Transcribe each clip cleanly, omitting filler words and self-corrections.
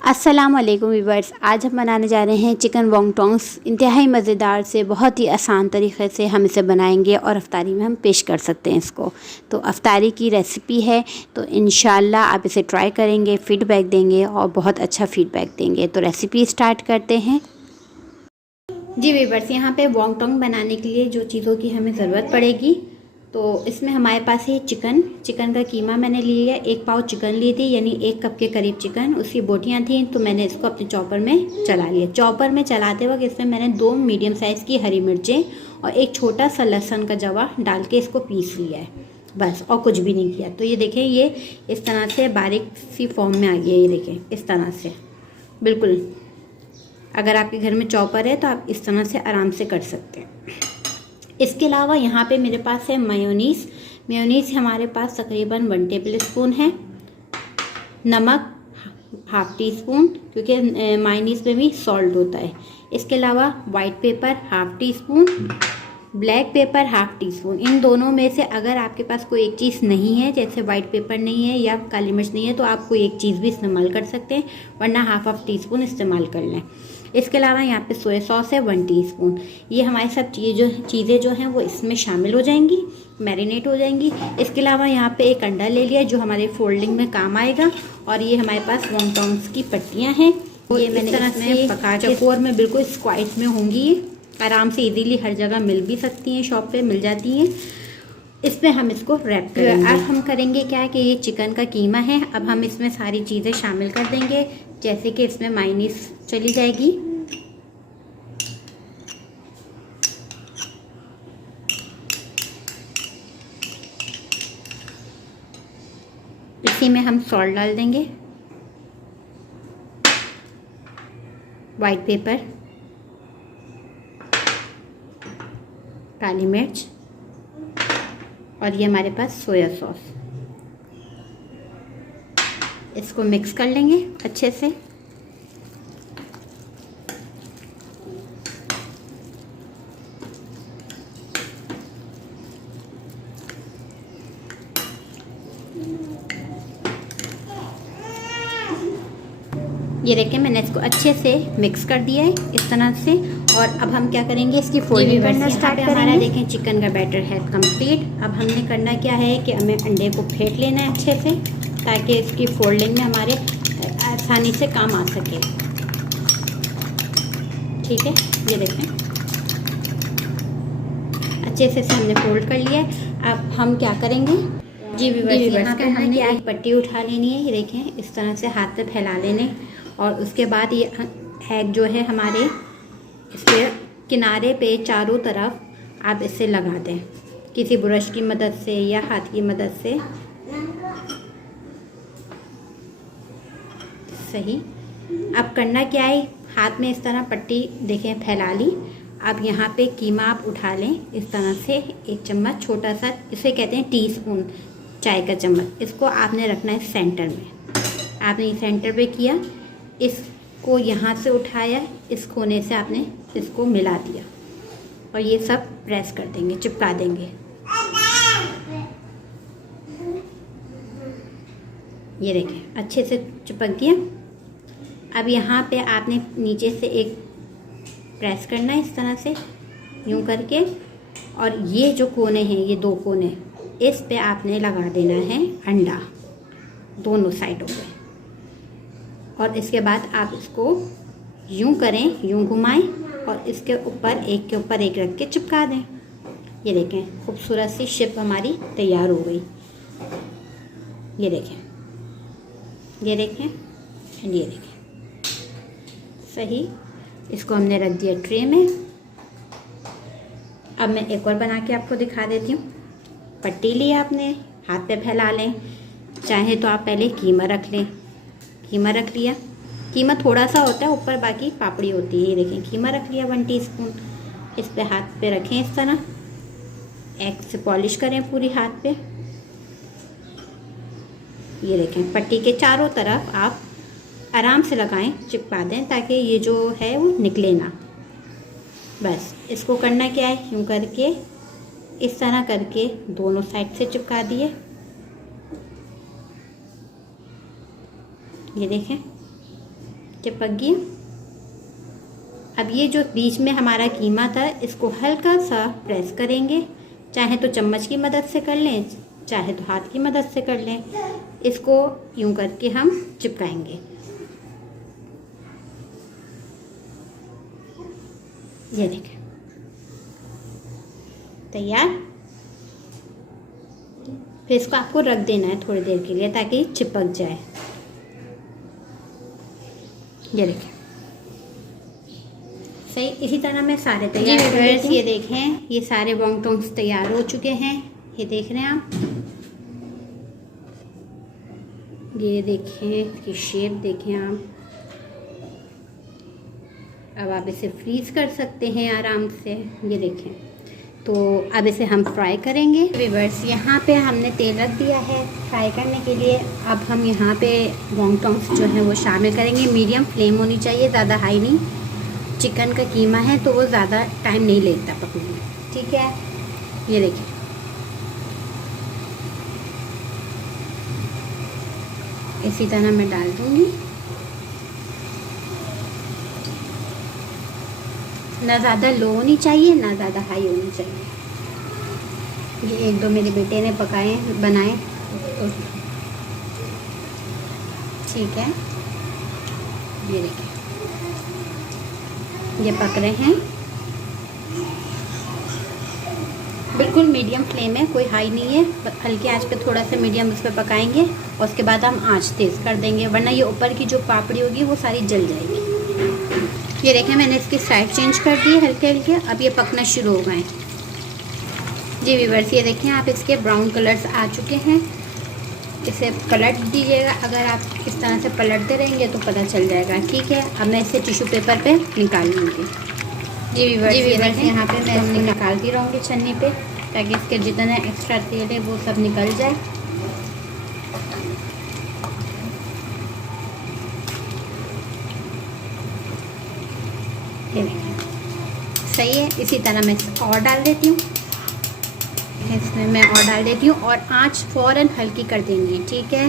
अस्सलाम वालेकुम व्यूअर्स। आज हम बनाने जा रहे हैं चिकन वॉन्गटॉन्ग्स। इंतहाई मज़ेदार से बहुत ही आसान तरीक़े से हम इसे बनाएंगे और अफ्तारी में हम पेश कर सकते हैं इसको। तो अफ्तारी की रेसिपी है, तो इंशाल्लाह आप इसे ट्राई करेंगे, फ़ीडबैक देंगे और बहुत अच्छा फ़ीडबैक देंगे। तो रेसिपी स्टार्ट करते हैं। जी व्यूअर्स, यहाँ पे वॉन्गटॉन्ग बनाने के लिए जो चीज़ों की हमें ज़रूरत पड़ेगी, तो इसमें हमारे पास है चिकन का कीमा मैंने लिया है। 1 पाव चिकन ली थी, यानी 1 कप के करीब चिकन। उसकी बोटियाँ थी, तो मैंने इसको अपने चॉपर में चला लिया। चॉपर में चलाते वक्त इसमें मैंने 2 मीडियम साइज़ की हरी मिर्चें और एक छोटा सा लहसुन का जवा डाल के इसको पीस लिया है, बस, और कुछ भी नहीं किया। तो ये देखें, ये इस तरह से बारीक सी फॉर्म में आ गया। ये देखें, इस तरह से बिल्कुल। अगर आपके घर में चॉपर है तो आप इस तरह से आराम से कर सकते हैं। इसके अलावा यहाँ पे मेरे पास है मेयोनीज़ हमारे पास तकरीबन 1 टेबल स्पून है। नमक 1/2 टी स्पून, क्योंकि मायोनीज़ में भी सॉल्ट होता है। इसके अलावा white pepper 1/2 teaspoon, black pepper 1/2 teaspoon. इन दोनों में से अगर आपके पास कोई एक चीज़ नहीं है, जैसे वाइट पेपर नहीं है या काली मिर्च नहीं है, तो आप कोई एक चीज़ भी इस्तेमाल कर सकते हैं, वरना 1/2 टी स्पून इस्तेमाल कर लें। इसके अलावा यहाँ पे सोया सॉस है 1 टीस्पून। ये हमारी सब चीज़ें जो हैं वो इसमें शामिल हो जाएंगी, मैरिनेट हो जाएंगी। इसके अलावा यहाँ पे एक अंडा ले लिया जो हमारे फोल्डिंग में काम आएगा। और ये हमारे पास वॉन्गटॉन्ग्स की पट्टियाँ हैं। ये मैंने तरह से पका के चकोर में बिल्कुल स्क्वाइस में होंगी। ये आराम से इजीली हर जगह मिल भी सकती हैं, शॉप पे मिल जाती हैं। इसमें हम इसको रैप करेंगे। अब हम करेंगे क्या है कि ये चिकन का कीमा है, अब हम इसमें सारी चीज़ें शामिल कर देंगे। जैसे कि इसमें मायोनीज़ चली जाएगी, इसी में हम सॉल्ट डाल देंगे, वाइट पेपर, काली मिर्च और ये हमारे पास सोया सॉस। इसको मिक्स कर लेंगे अच्छे से। ये देखें, मैंने इसको अच्छे से मिक्स कर दिया है इस तरह से। और अब हम क्या करेंगे, इसकी फोल्डिंग करना स्टार्ट करेंगे। हमारा देखें चिकन का बैटर है कंप्लीट। अब हमने करना क्या है कि हमें अंडे को फेंट लेना है अच्छे से, ताकि इसकी फोल्डिंग में हमारे आसानी से काम आ सके। ठीक है, ये देखें अच्छे से हमने फोल्ड कर लिया है। अब हम क्या करेंगे, जी व्यूअर्स, यहाँ पे हमने एक पट्टी उठा लेनी है। ये देखें, इस तरह से हाथ पे फैला लेने, और उसके बाद ये हैक जो है हमारे इसके किनारे पे चारों तरफ आप इसे लगा दें, किसी ब्रश की मदद से या हाथ की मदद से। सही। अब करना क्या है, हाथ में इस तरह पट्टी देखें फैला ली। अब यहाँ पे कीमा आप उठा लें इस तरह से, 1 चम्मच छोटा सा, इसे कहते हैं टीस्पून, चाय का चम्मच। इसको आपने रखना है सेंटर में। आपने सेंटर पे किया, इसको यहाँ से उठाया, इस कोने से आपने इसको मिला दिया और ये सब प्रेस कर देंगे, चिपका देंगे। ये देखें अच्छे से चिपक गया। अब यहाँ पे आपने नीचे से एक प्रेस करना है इस तरह से, यूँ करके, और ये जो कोने हैं, ये 2 कोने, इस पे आपने लगा देना है अंडा दोनों साइडों पे। और इसके बाद आप इसको यूं करें, यूं घुमाएं और इसके ऊपर एक के ऊपर एक रख के चिपका दें। ये देखें, खूबसूरत सी शेप हमारी तैयार हो गई। ये देखें, ये देखें एंड ये देखें। सही। इसको हमने रख दिया ट्रे में। अब मैं एक और बना के आपको दिखा देती हूँ। पट्टी ली आपने, हाथ पे फैला लें, चाहे तो आप पहले कीमा रख लें। कीमा रख लिया, कीमा थोड़ा सा होता है ऊपर, बाकी पापड़ी होती है। ये देखें, कीमा रख लिया 1 टीस्पून। इस पे हाथ पे रखें इस तरह, एक से पॉलिश करें पूरी हाथ पे। ये देखें, पट्टी के चारों तरफ आप आराम से लगाएं, चिपका दें, ताकि ये जो है वो निकले ना। बस इसको करना क्या है, यूँ करके इस तरह करके दोनों साइड से चिपका दिए। ये देखें, चिपक गई। अब ये जो बीच में हमारा कीमा था इसको हल्का सा प्रेस करेंगे, चाहे तो चम्मच की मदद से कर लें, चाहे तो हाथ की मदद से कर लें। इसको यूं करके हम चिपकाएंगे। ये देखें, तैयार। फिर इसको आपको रख देना है थोड़ी देर के लिए ताकि चिपक जाए। ये देखें, सही। इसी तरह मैं सारे तैयार कर लेती हूँ। ये देखें, ये सारे वॉन्गटॉन्ग्स तैयार हो चुके हैं। ये देख रहे हैं आप, ये देखें, इसकी शेप देखें आप। अब आप इसे फ्रीज़ कर सकते हैं आराम से। ये देखें, तो अब इसे हम फ्राई करेंगे। व्यूअर्स, यहाँ पे हमने तेल रख दिया है फ्राई करने के लिए। अब हम यहाँ पे वॉन्गटॉन्ग्स जो है वो शामिल करेंगे। मीडियम फ्लेम होनी चाहिए, ज़्यादा हाई नहीं। चिकन का कीमा है तो वो ज़्यादा टाइम नहीं लेता पकने में, ठीक है। ये देखिए, इसी तरह मैं डाल दूँगी। ना ज़्यादा लो होनी चाहिए, ना ज़्यादा हाई होनी चाहिए। ये एक दो मेरे बेटे ने बनाए, ठीक है। ये देखिए, ये पक रहे हैं, बिल्कुल मीडियम फ्लेम है, कोई हाई नहीं है। हल्की आंच पे थोड़ा सा मीडियम इस पर पकाएंगे और उसके बाद हम आंच तेज़ कर देंगे, वरना ये ऊपर की जो पापड़ी होगी वो सारी जल जाएगी। ये देखें, मैंने इसकी साइड चेंज कर दी है हल्के हल्के। अब ये पकना शुरू हो गए। जी व्यूअर्स, ये देखें आप, इसके ब्राउन कलर्स आ चुके हैं। इसे पलट दीजिएगा। अगर आप इस तरह से पलटते रहेंगे तो पता चल जाएगा, ठीक है। अब मैं इसे टिश्यू पेपर पे निकाल लूँगी। जी व्यूअर्स, यहाँ पे मैं इसको निकालती रहूँगी छन्नी पे, ताकि इसके जितना एक्स्ट्रा तेल है वो सब निकल जाए। सही है। इसी तरह मैं और डाल देती हूँ, इसमें मैं और डाल देती हूँ, और आंच फ़ौरन हल्की कर देनी है, ठीक है।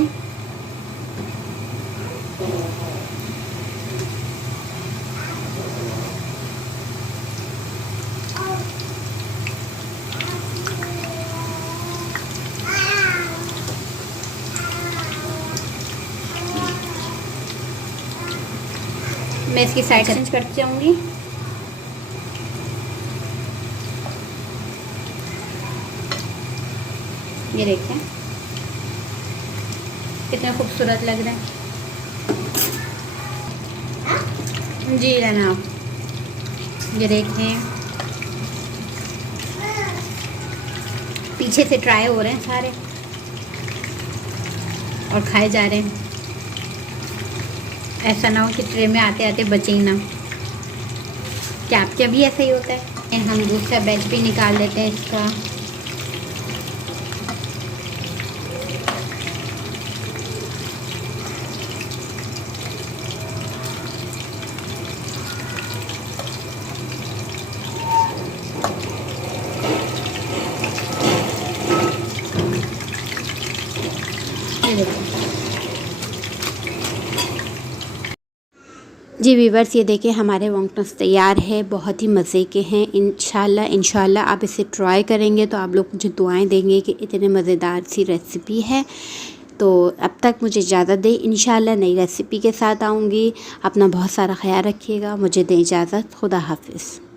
मैं इसकी साइड चेंज करती जाऊँगी। ये देखें, कितना खूबसूरत लग रहा है। जी जनाब, ये देखें, पीछे से ट्राई हो रहे हैं सारे और खाए जा रहे हैं। ऐसा ना हो कि ट्रे में आते आते बचे ही ना। क्या आपके भी ऐसा ही होता है? हम दूसरा बैच भी निकाल लेते हैं इसका। जी व्यूअर्स, ये देखिए हमारे वॉन्गटॉन्ग्स तैयार है, बहुत ही मज़े के हैं। इंशाल्लाह आप इसे ट्राई करेंगे तो आप लोग मुझे दुआएं देंगे कि इतने मज़ेदार सी रेसिपी है। तो अब तक मुझे इजाज़त दें, इंशाल्लाह नई रेसिपी के साथ आऊँगी। अपना बहुत सारा ख्याल रखिएगा। मुझे दें इजाज़त, खुदा हाफिज़।